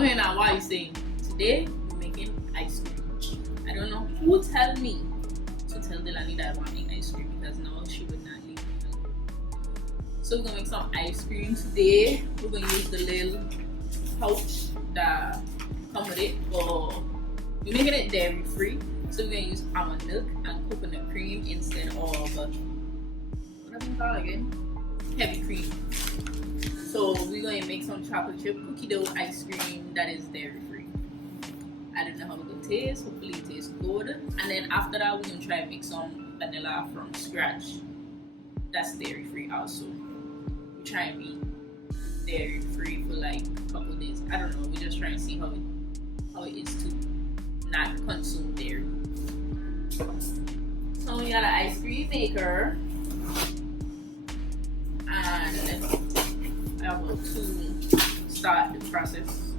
Okay, now what are you saying? Today we're making ice cream. I don't know who tell me to tell Delani that I want to make ice cream because now she would not leave me alone. So we're gonna make some ice cream today. We're gonna use the little pouch that come with it, but we're making it dairy free. So we're gonna use almond milk and coconut cream instead of what am I called again? Heavy cream. So we're going to make some chocolate chip cookie dough ice cream that is dairy free. I don't know how it will taste. Hopefully it tastes good. And then after that, we're going to try and make some vanilla from scratch. That's dairy free also. We try and be dairy free for like a couple days. I don't know. We're just trying to see how it is to not consume dairy. So we got an ice cream maker. And I'm about to start the process.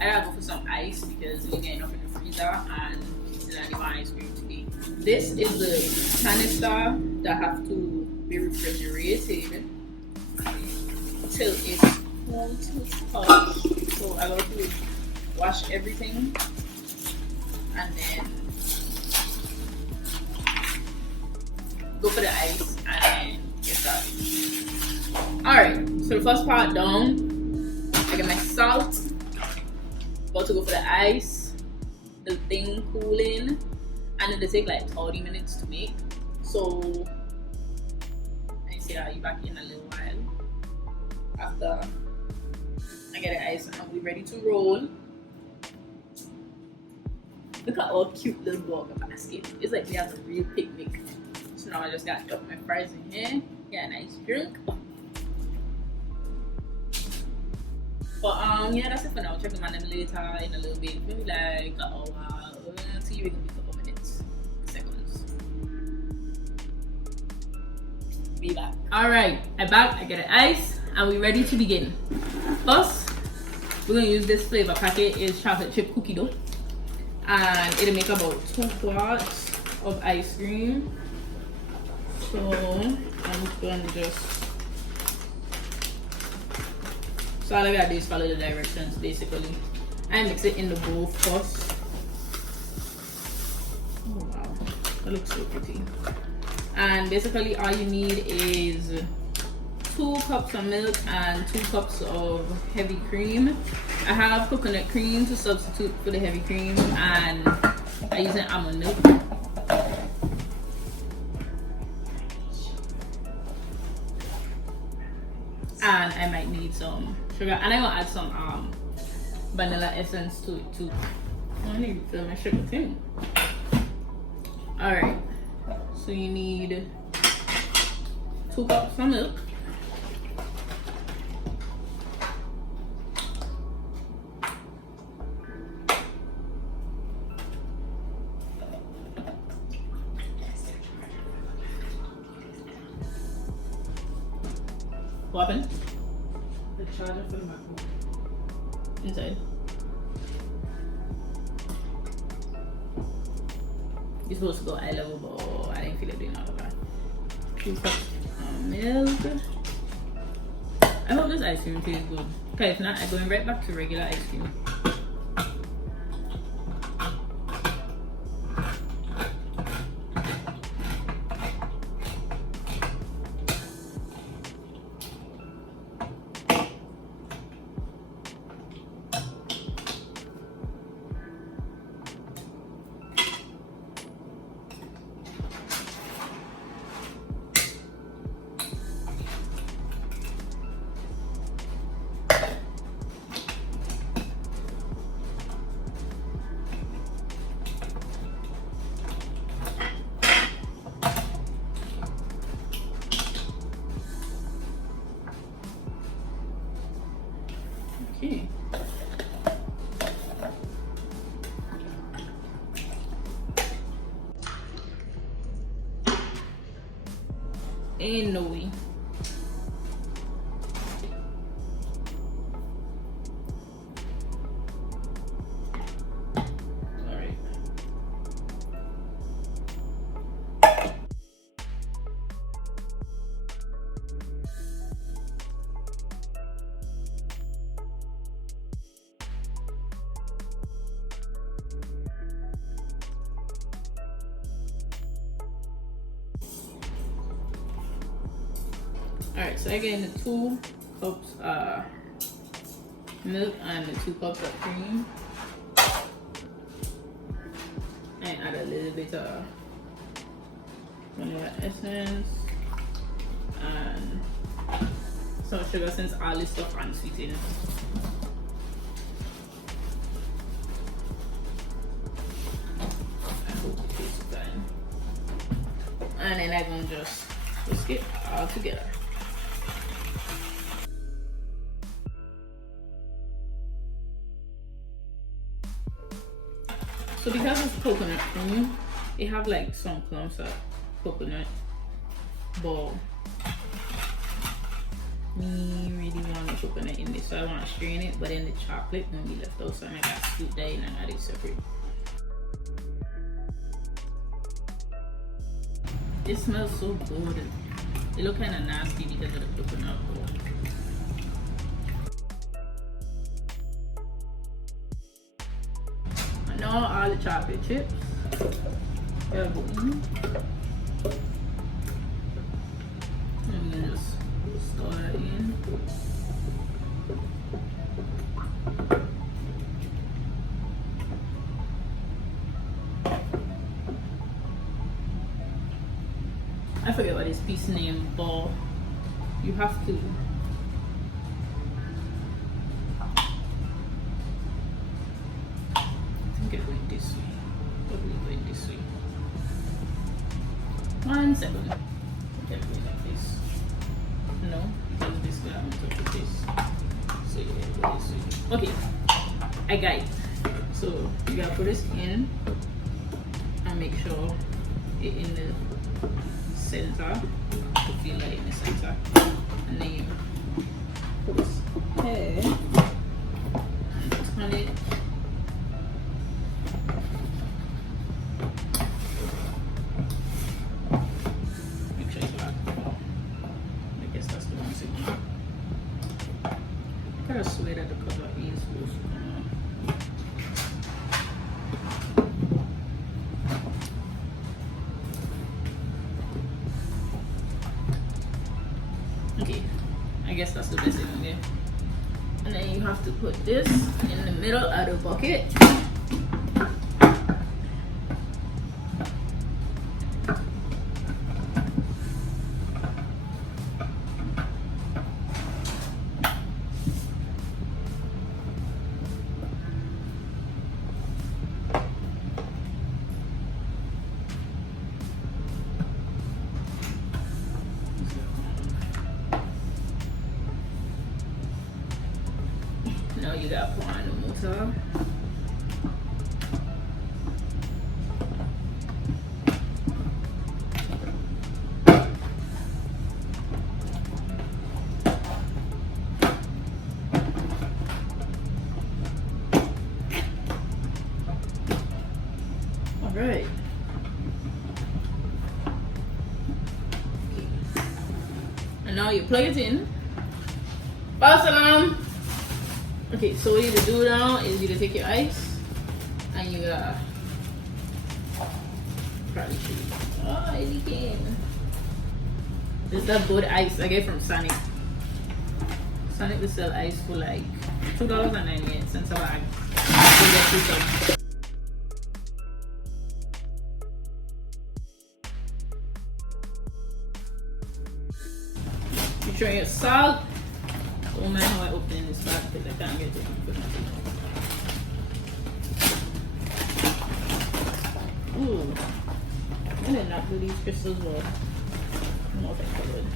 I gotta go for some ice because we get enough in the freezer and still I need my ice cream today. This is the canister that have to be refrigerated till it's cool to touch. So I got to wash everything and then go for the ice and then get started. Alright, so the first part done. I get my salt. About to go for the ice. The thing cooling. And it'll take like 30 minutes to make. So I say I'll be back in a little while. After I get the ice and we're ready to roll. Look at our cute little burger basket. It's like we have a real picnic. So now I just got to dump my fries in here. Get a nice drink. But yeah, that's it for now. Check them on them later in a little bit. Maybe like an hour. See you in a couple minutes. Seconds. Be back. Alright, I'm back. I get the ice and we're ready to begin. First, we're gonna use this flavor packet. It's chocolate chip cookie dough. And it'll make about 2 quarts of ice cream. So I'm gonna just so all I gotta do is follow the directions basically. I mix it in the bowl first. Oh wow, that looks so pretty. And basically all you need is 2 cups of milk and 2 cups of heavy cream. I have coconut cream to substitute for the heavy cream and I use an almond milk. And I might need some sugar, and I will add some vanilla essence to it too. I need to fill my sugar too. Alright, so you need 2 cups of milk, what happened? The charger for the MacBook. Inside. You're supposed to go eye level, but I didn't feel like doing all of that. 2 cups of milk. I hope this ice cream tastes good. Okay, if not, I'm going right back to regular ice cream. Okay. Ain't no way. Alright. Alright, so again, the 2 cups milk and the 2 cups of cream. And add a little bit of vanilla essence and some sugar since all this stuff unsweetened. I hope it tastes fine. And then I'm gonna just whisk it all together. So because it's coconut cream, it have like some clumps of coconut, but me really want the coconut in this, so I want to strain it, but then the chocolate won't be left out, so I got to scoop that in and add it separate. It smells so good. It look kind of nasty because of the coconut, but now all the chocolate chips are going. And you just store that in. I forget what this piece name, but you have to going this way. Probably going this way. 1 second. Okay, going like this. No, because this guy on top of this. So yeah, go this way. Okay, I got it. So you gotta put this in and make sure it in the center. To feel like in the center. And then you put this here and turn it. I swear that the cover is supposed to come out. Okay, I guess that's the best thing there. And then you have to put this in the middle of the bucket. Now you gotta put on the motor. Alright. Okay. And now you plug it in. False alarm! Okay, so what you do now is you take your ice and you probably should. Oh, it became. This is that good ice I get from Sonic. Sonic will sell ice for like $2.98 a bag. You try your salt. Oh man, how I open this bag because I can't get it. Ooh, I did not do these crystals well. No, thank you, good.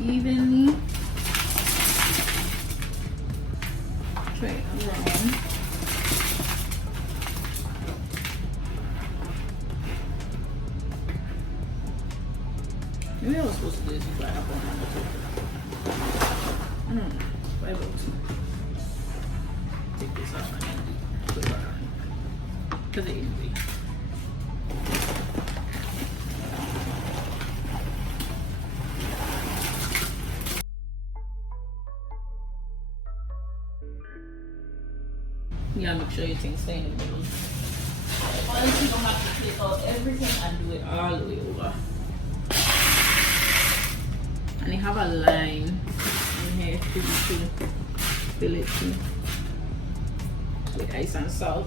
Yeah. Evenly. Try it around. Maybe I was supposed to do this before I have one on the top. I don't know. Why else? Take this off and then put it on. Because it is big. Yeah, make sure your things stay in the middle. Once you don't have to take out everything and do it all the way over. And you have a line in here for you to fill it in with ice and salt.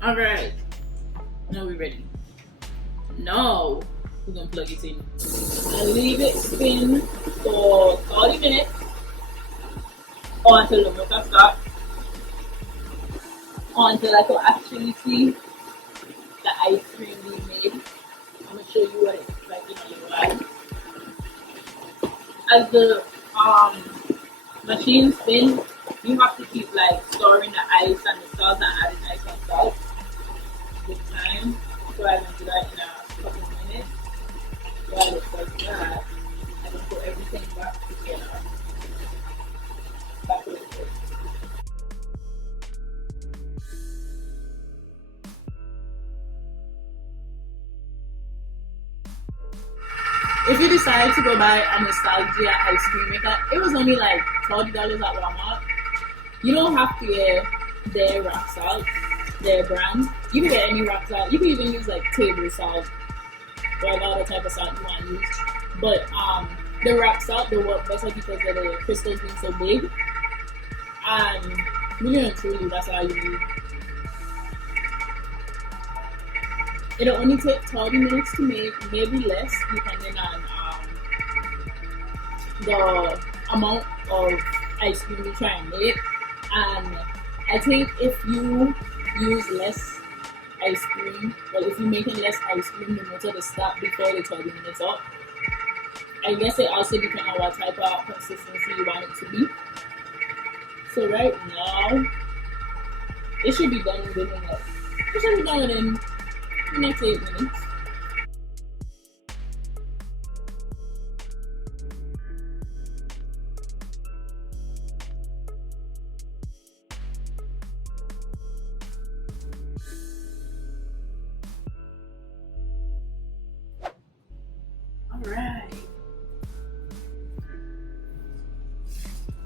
Alright, now we're ready. Now we're gonna plug it in and leave it spin for 30 minutes or until the motor starts, or until I can actually see the ice cream being made. I'm gonna show you what it looks like in a little while. As the machine spins, you have to keep like storing the ice and the salt and adding ice and salt with time. So I'm gonna do that in a couple of minutes. While it does that, I can put everything back together. Back to it. If you decide to go buy a Nostalgia ice cream maker, it was only like $30 at Walmart. You don't have to get their rock salt, their brand. You can get any rock salt. You can even use like table salt or other type of salt you want to use. But the rock salt, they work better because of the crystals being so big. And really and truly, that's all you need. It'll only take 30 minutes to make, maybe less, depending on the amount of ice cream you try and make. And I think if you use less ice cream, well, if you're making less ice cream, the motor will stop before the 30 minutes up. I guess it also depends on what type of consistency you want it to be. So right now, it should be done within the next 8 minutes. Alright.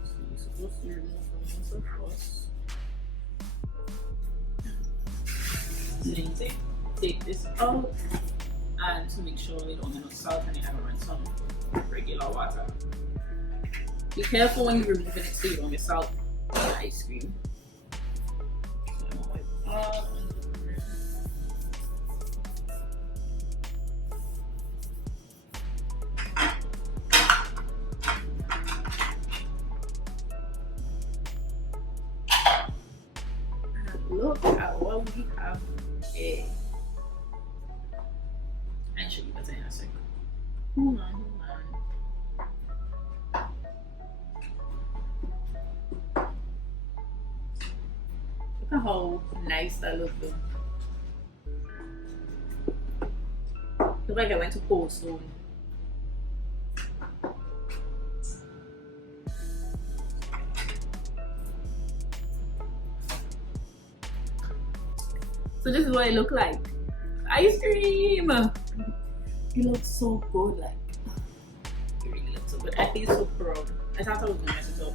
So you're supposed to remove the motor first. Then take this out, and to make sure it don't have no salt and it have run some regular water. Be careful when you're removing it so you don't get salt in the ice cream. So I'm gonna wipe off. Look at what we have here. I should leave it in a second. Hold on. Look at how nice that looks though. Look like I went to Cold Stone. So this is what it looked like. Ice cream! It looks so good, like it really looks so good. I feel so proud. I thought I was gonna mess it up.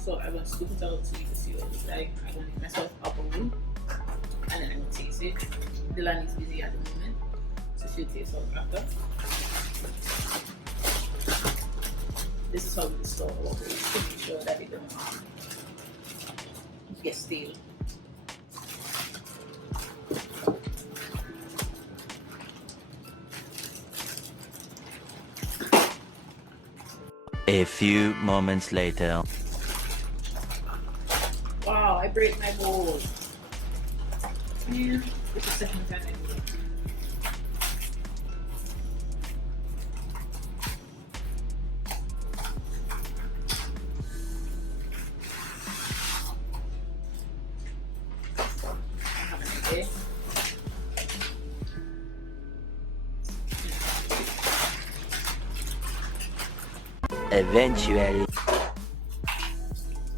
So I will scoop it out so you can see what it looks like. I'm gonna make myself a bowl and then I'm gonna taste it. Dylan is busy at the moment, so she'll taste out after. This is how we store our bowls to make sure that it don't get stale. A few moments later. Wow, I break my bowl. Yeah, it's the second time I do it. I have an idea. Eventually.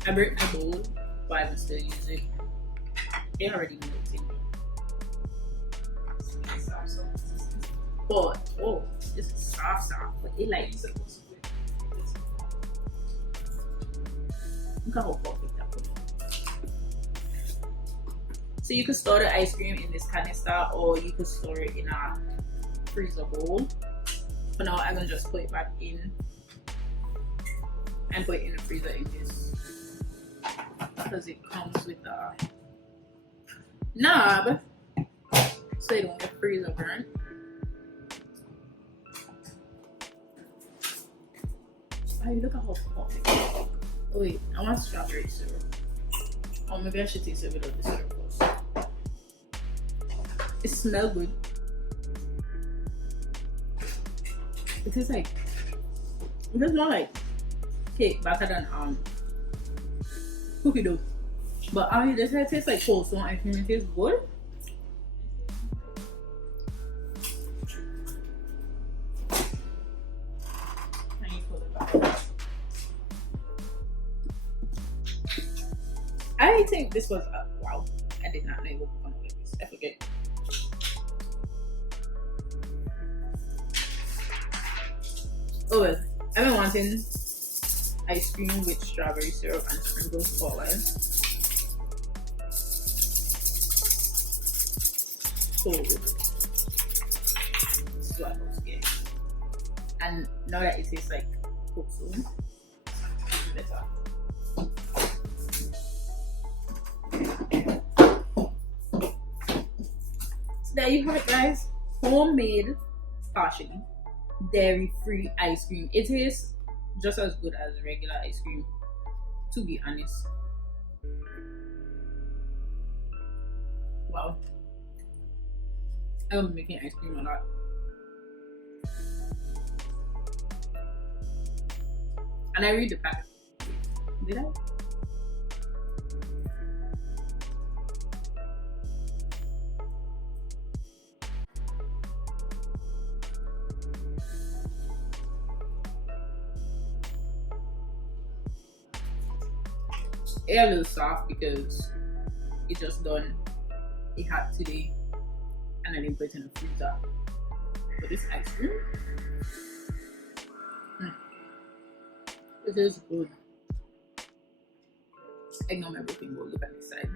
I break my bowl, but I will still use it. They already know it's in there. But, oh, this is soft, but it like look how perfect that was. So you could store the ice cream in this canister, or you could store it in a freezer bowl. For now, I'm gonna just put it back in and put it in the freezer in this, because it comes with a knob so you don't get freezer burn. Hey, look at how perfect. Oh wait, I want strawberry syrup. Or maybe I should taste a bit of the syrup first. It smells good. It tastes like, it tastes more like cake better than cookie dough. But this tastes like coleslaw. I think it tastes good. I think this was wow. I did not know it would come like this. I forget. Oh well, I've been wanting ice cream with strawberry syrup and sprinkled forward. So good. This is what I was getting. And now that it tastes like coleslaw, it's better. So there you have it, guys. Homemade, partially dairy-free ice cream. It is just as good as regular ice cream, to be honest. Wow. I'm making ice cream a lot. And I read the packet. Did I? It's a little soft because it just done it hot today and I didn't put it in the freezer. But this ice cream, it is good. Ignore everything, but look at this side.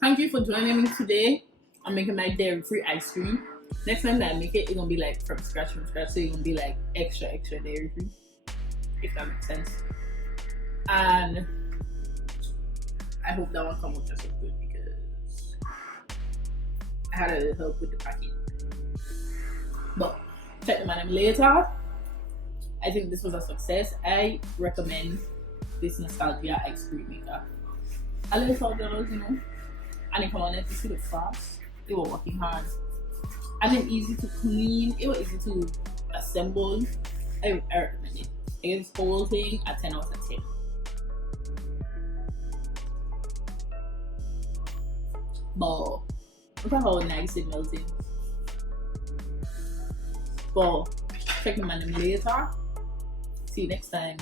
Thank you for joining me today. I'm making my dairy-free ice cream. Next time that I make it, it's gonna be like from scratch, so it's gonna be like extra dairy-free, if that makes sense. And I hope that one comes out just as good because I had a little help with the packet. But check them out later. I think this was a success. I recommend this Nostalgia ice cream maker. I love $12, you know, and it came to see the fast. They were working hard, and then easy to clean. It was easy to assemble. I recommend it. I give this whole thing a 10 out of 10. But look at how nice it melted. But check them out later. See you next time.